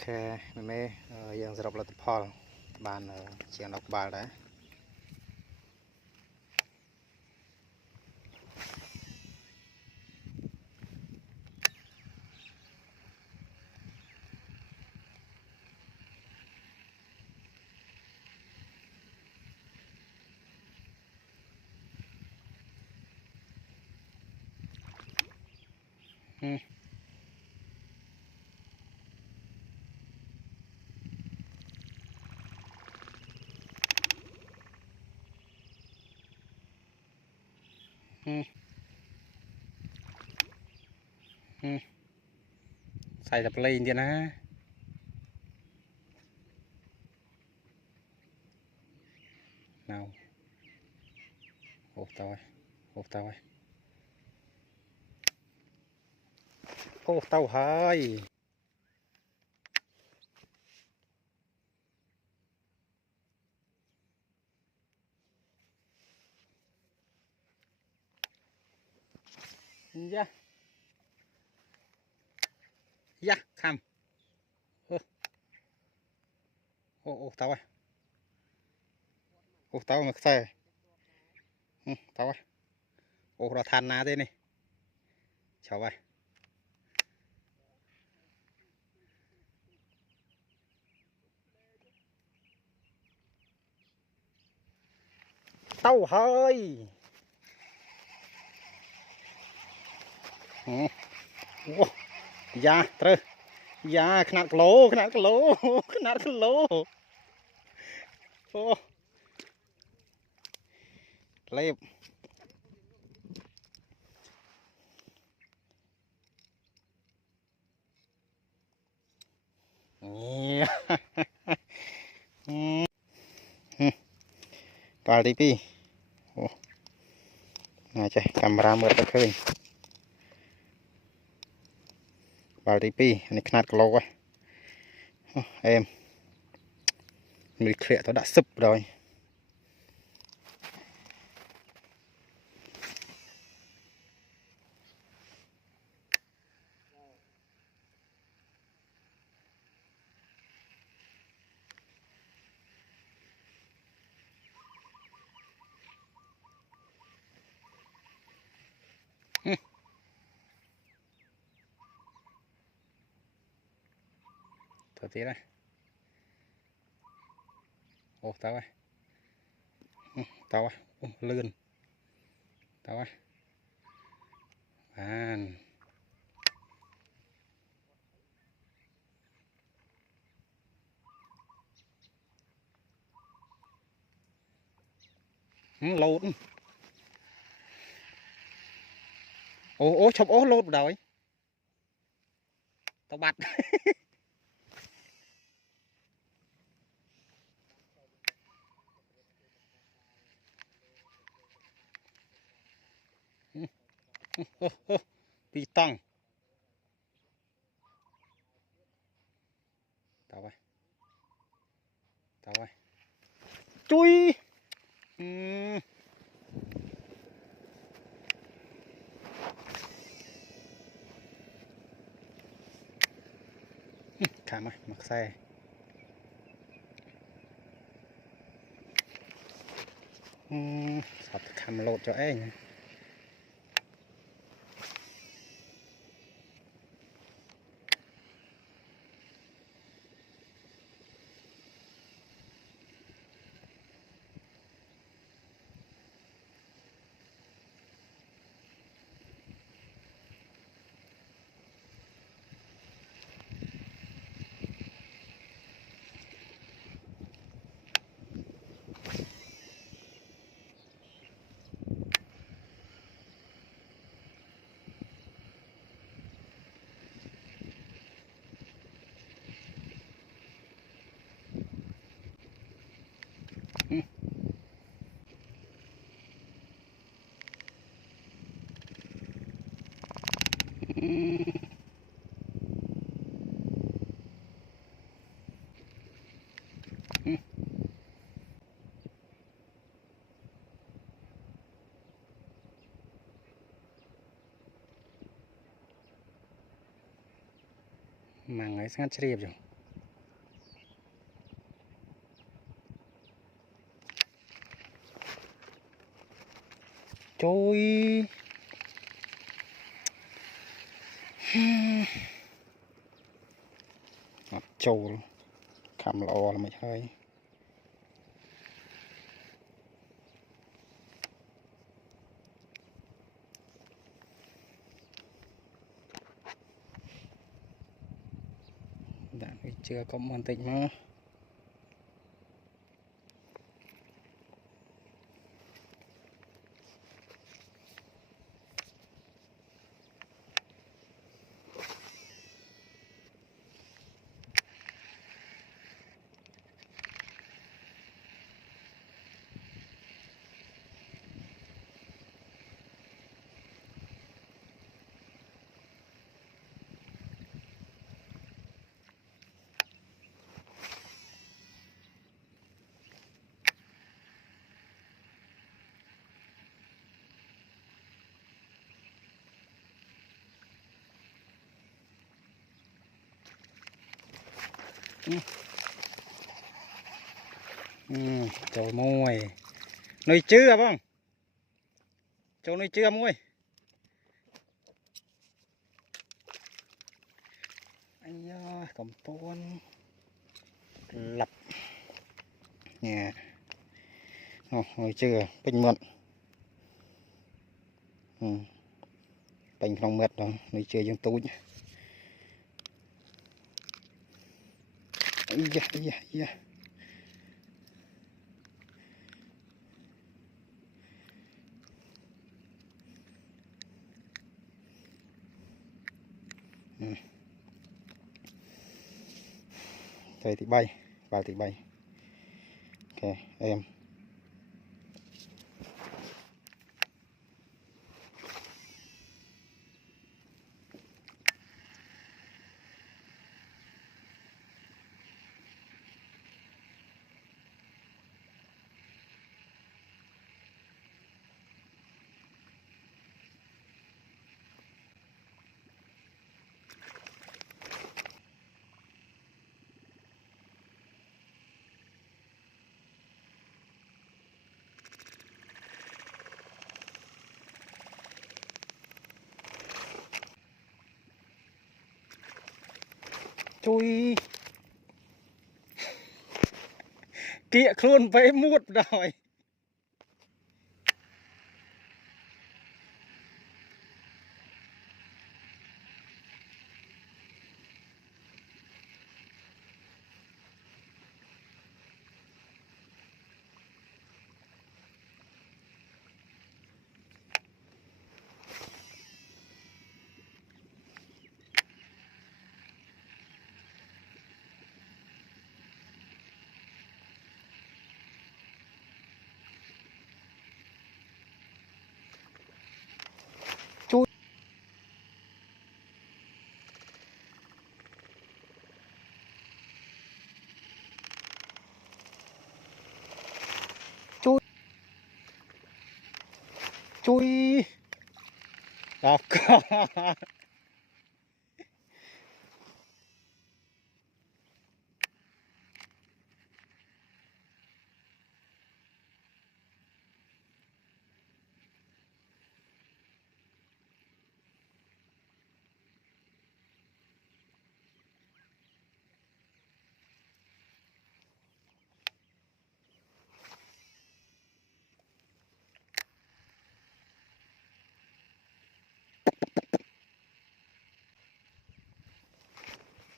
khe mẹ dân sẽ đọc là tập hall bàn chuyện đọc bài đấy. Xài tập lên đi nè. Nào. Hộp tao ơi. Ô tao hơi. Yeah. Yeah, come. Ô tao ơi. Ô tao mà xe. Tao ơi. Ô ra than ná thế này. Chào ơi. Tao hơi. Dạ, trời. Dạ, khăn lỗ. Ô. Lép. Bà đi pi. Nè chơi, camera mượt ta khơi. Bà đi pi, này khăn lỗ quá. Em. Người khỏe tôi đã sụp rồi. Thở tí đây. Ô tao ơi. Tao ơi. Lươn. Tao ơi. Bàn. Lột. Ô chụp ố lột rồi. Tao bắt. Pi tăng. Tao ơi. Chui. Khám ơi, mặc xe. Sọt khám lột cho em. Mà ngay sáng chìm rồi. Trôi trâu cầm lọ là mày hơi đã chưa có món tịnh mà trâu môi nuôi chưa không trâu nuôi chưa môi anh da cầm tôn lập nhà nuôi chưa bình mượn bình không mượt đó nuôi chưa dân túi dạ đây thì bay vào thì bay ok em chui kia luôn với muốt rồi chui chui chui đọc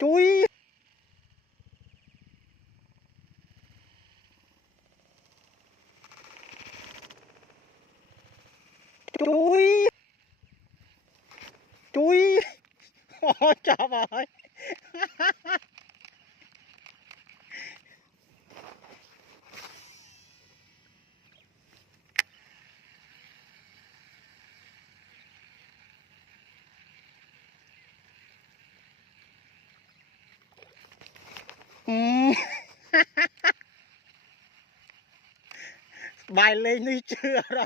chui chui chui ôi trời ơi bài lên đi chưa rồi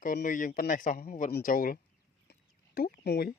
con nuôi dương bên này xong vẫn mình trâu tút muối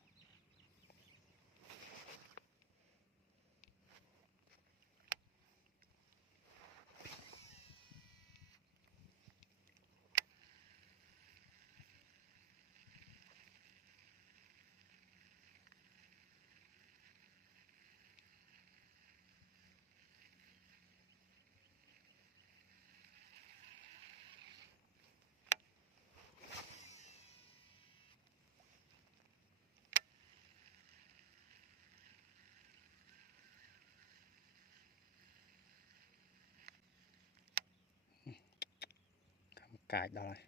cài đó này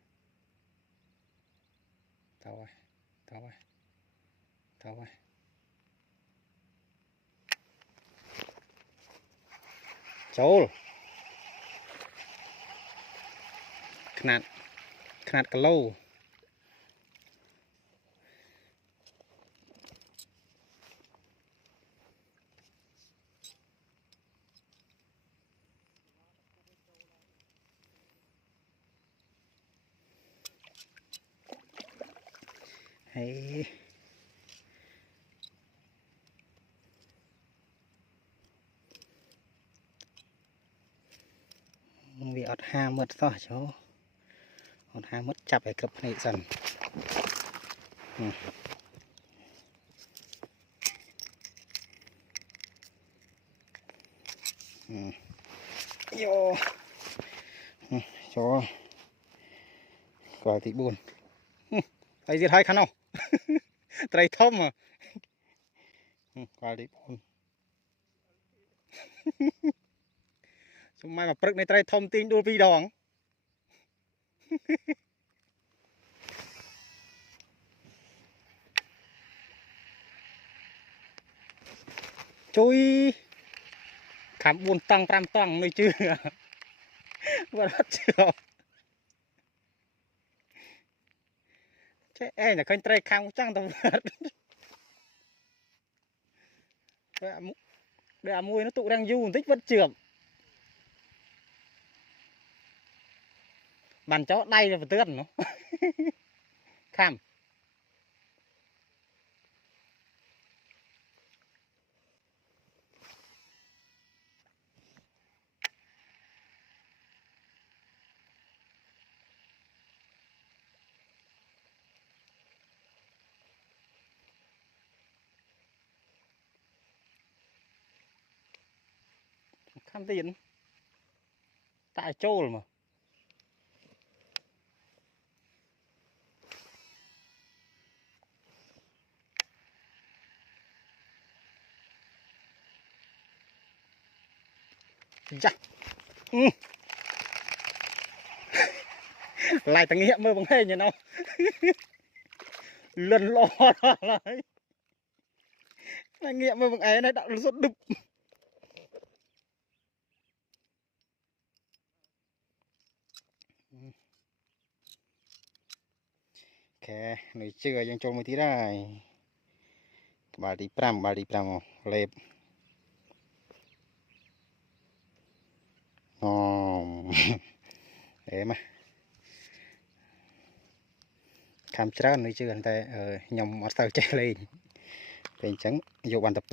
tao ơi tao ơi tao ơiចូលขนาดกะโหลเฮ้វាអត់ហាមត់សោះចូលអត់ហាមត់ចាប់ឲ្យគ្រប់ភ្នែកសិនយោចូលកល់ទី4អីទៀតហើយខាងនោះត្រីធំកល់ទី4ជំម៉ែមកព្រឹកនៃត្រីធំទាញដួល2 ដងជួយខំ4 តង់ 5 តង់នៅជឿគាត់អត់ជឿចេះអេតែឃើញត្រីខាំងចឹងទៅដូចអាមួយនោះទុករាំងយូរបន្តិចវិតជឿបបានចោដៃទៅបន្ទឿននោះខាំខាំទៀតតែចូលមកចាឡាយតាងាកមើលបង្ហេញណោះលិនលោហើយតាងាកមើលបង្អែនឲ្យដាក់លសុតឌឹបអូខេនៅជឿយើងចូលមួយទៀតហើយក្បាលទី5លេបអូអេមកខាំច្រើននៅជឿតែខ្ញុំអត់ទៅចេះលេងពេលអញ្ចឹងយកបានតែ2ក្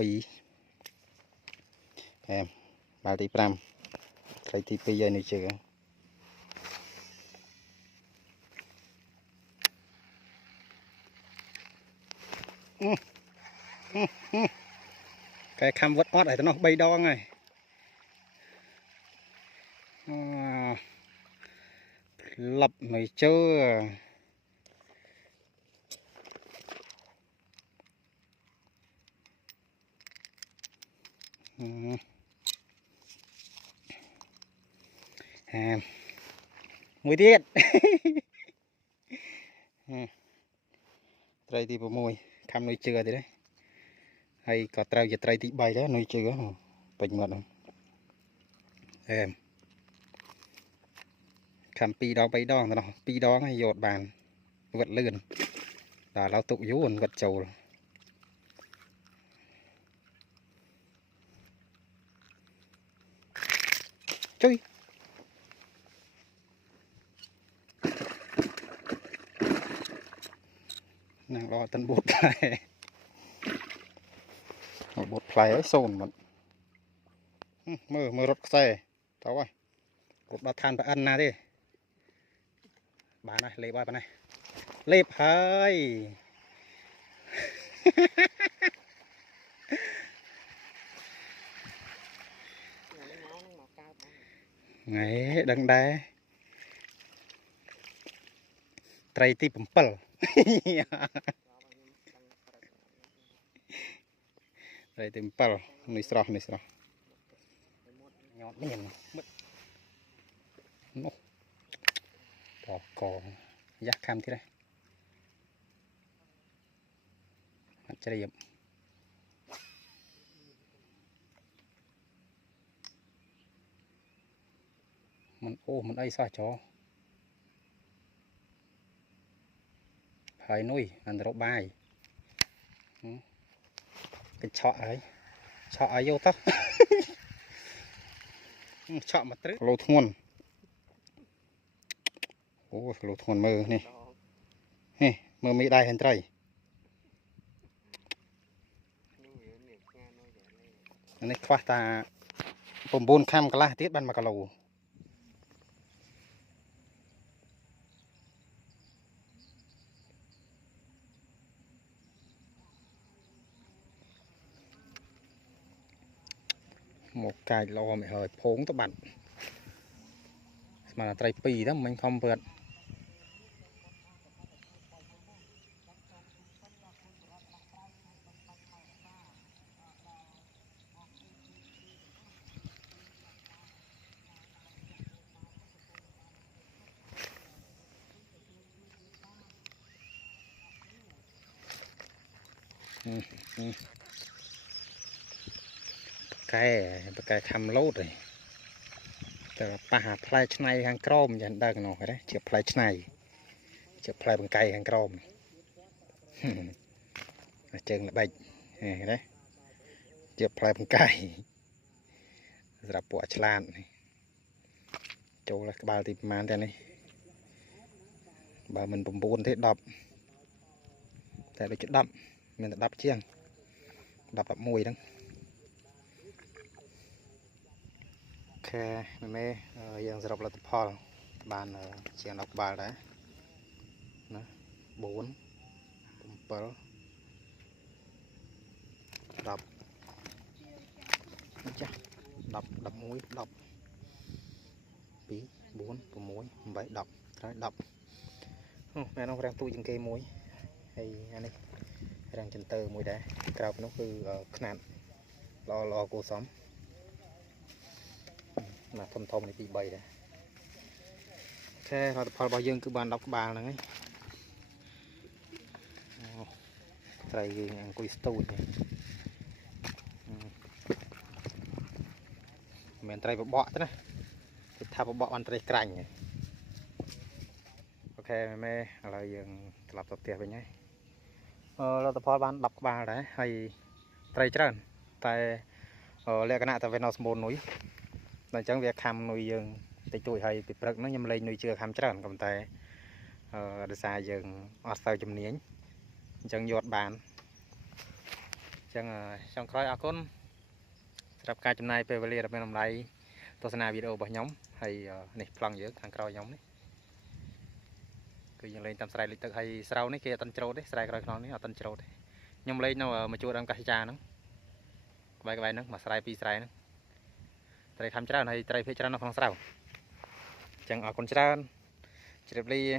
បាលទី5ត្រីទី2ហើយនៅជឿកែខំវត្តអត់ហើយទៅនោះ3 ដងហើយលប់នៅជឿមួយទៀតត្រីទី6ខំនុយជឿទៀតđấyហើយក៏ត្រូវជាត្រីទី3ដែរនុយជឿពេញមាត់ហ្នឹងខំ2 ដង 3 ដងទៅនោះ2 ដងហើយយកបានវិតលឿនដល់ឡៅទុកយូរវិតចូលជួយnàng lo tân bột này bột play ấy sồn mà mơ rốt xe tao ơi bột ba than phải ăn na đi bà này lệp bà này lệp hơi ngày đằng đá trai tí bấm pal trai tí bấm pal nấy srah nhọt miền mất bỏ cỏ giác cam thế đây mặt trái điểm mình ô mình ấy sao chó phải nuôi ăn rau bài cái chọ ấy vô tóc chọ mặt trứng lô thuôn ô lô thuôn mơ nè nè mơ mỹ đai hình trời này khoa ta bồn bồn cam cả la tiết ban mà cả lầu một cái lò mẹ hơi phốn các bạn mà là trái pì đó mình không vượt cái khăm lốt rồiแต่ป่าพลายชไนhàngกรมยันได้กันหน่อยได้เจียบพลายชไนเจียบพลายบังไก่hàngกรมเจิงละใบได้เจียบพลายบังไก่สำหรับปวดฉลาดโจละบาลติมาแต่นี่บามันปุ่มปูนที่ดับแต่เราจุดดับมันดับเชียงดับแบบมวยทั้งแค่ไม่ยังสำหรับเราพอบานเชียงดอกบาลได้นะบุญปุ่มเปิลดับนะจ๊ะดับมวยดับปีบุญปุ่มมวยใบดับได้ดับแม่น้องแรงตู้ยังเกยมวยไอ้อันนี้แรงจันเตอร์มวยได้กราบน้องคือขนาดรอกูซ้อมmà thâm thâm này bị bầy đấy, thế rồi bao dương cứ bàn đọc bàn là ngay, đây ăn quỳ stone này, mình trai bọ thế này, thà bọ ăn trai cành này, ok mẹ là dương lập tập tiệp với nhé, là tập bàn đọc bàn đấy hay trai trơn, tại lẽ cái nào tại Việt Nam một núi là chẳng việc ham nuôi dương tại tuổi hay bị bật nó nhâm lên nuôi chưa ham trơn còn tại để xài dương ở sau chùm nến chẳng giọt bàn chẳng trong khói áo cônรับการจำนายไปเวลาเป็นลำไรโฆษณาวิดีโอบ่nhóm hay này phăng giữa hàng còi nhóm đấy cứ dừng lên tầm sài lịch thực hay sau này kia tân châu đấy sài còi nó ở tân châu đấy nhóm lên nó mà chua đang cà cha nó cái bài nó mà sài pi sài nó trai tham gia này trai phía trong nó không sao chẳng ở con trơn chỉ đẹp đi